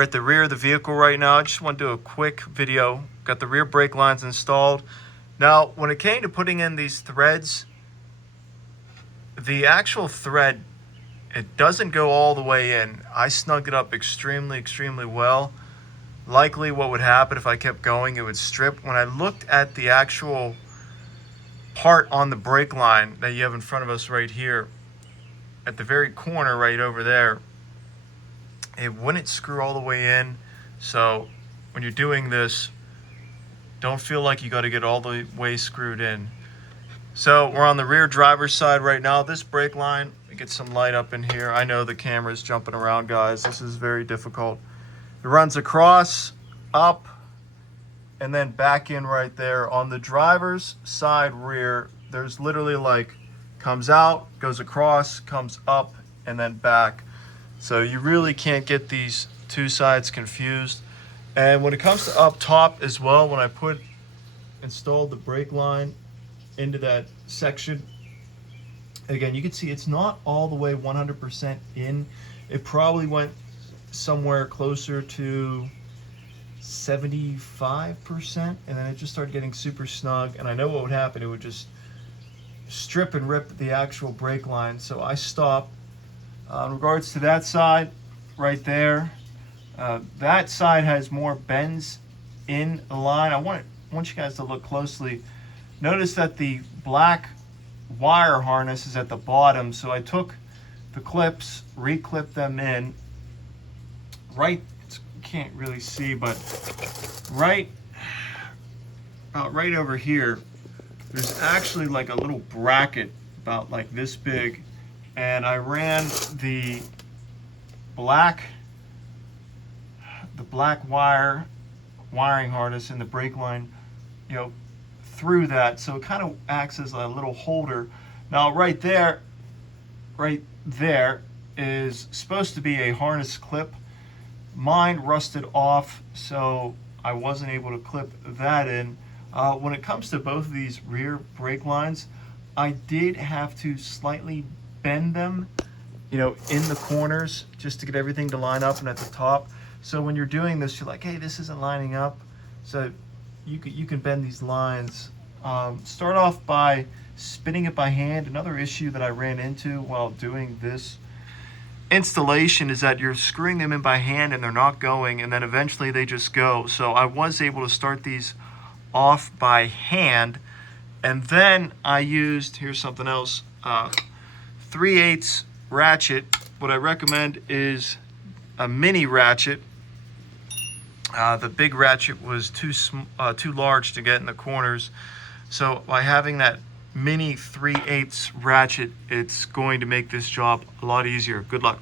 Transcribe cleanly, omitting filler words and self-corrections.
We're at the rear of the vehicle right now. I just want to do a quick video. Got the rear brake lines installed. Now, when it came to putting in these threads, the actual thread, it doesn't go all the way in. I snugged it up extremely well. Likely what would happen if I kept going, it would strip. When I looked at the actual part on the brake line that you have in front of us right here, at the very corner right over there, it wouldn't screw all the way in. So when you're doing this, don't feel like you got to get all the way screwed in. So we're on the rear driver's side right now. This brake line, get some light up in here. I know the camera's jumping around, guys. This is very difficult. It runs across, up, and then back in right there. On the driver's side rear, there's literally like comes out, goes across, comes up, and then back. So you really can't get these two sides confused. And when it comes to up top as well, when I installed the brake line into that section, again, you can see it's not all the way 100% in. It probably went somewhere closer to 75%, and then it just started getting super snug. And I know what would happen. It would just strip and rip the actual brake line. So I stopped. In regards to that side right there, that side has more bends in the line. I want you guys to look closely. Notice that the black wire harness is at the bottom, so I took the clips, re-clipped them in right, can't really see, but right over here, there's actually like a little bracket about like this big, and I ran the black wiring harness in the brake line, through that, so it kind of acts as a little holder. Now right there is supposed to be a harness clip. Mine rusted off, so I wasn't able to clip that in. When it comes to both of these rear brake lines, I did have to slightly bend them, in the corners, just to get everything to line up and at the top. So when you're doing this, you're like, hey, this isn't lining up. So you can bend these lines. Start off by spinning it by hand. Another issue that I ran into while doing this installation is that you're screwing them in by hand and they're not going, and then eventually they just go. So I was able to start these off by hand, and then I used, here's something else, 3/8 ratchet. What I recommend is a mini ratchet. The big ratchet was too large to get in the corners. So by having that mini 3/8 ratchet, it's going to make this job a lot easier. Good luck.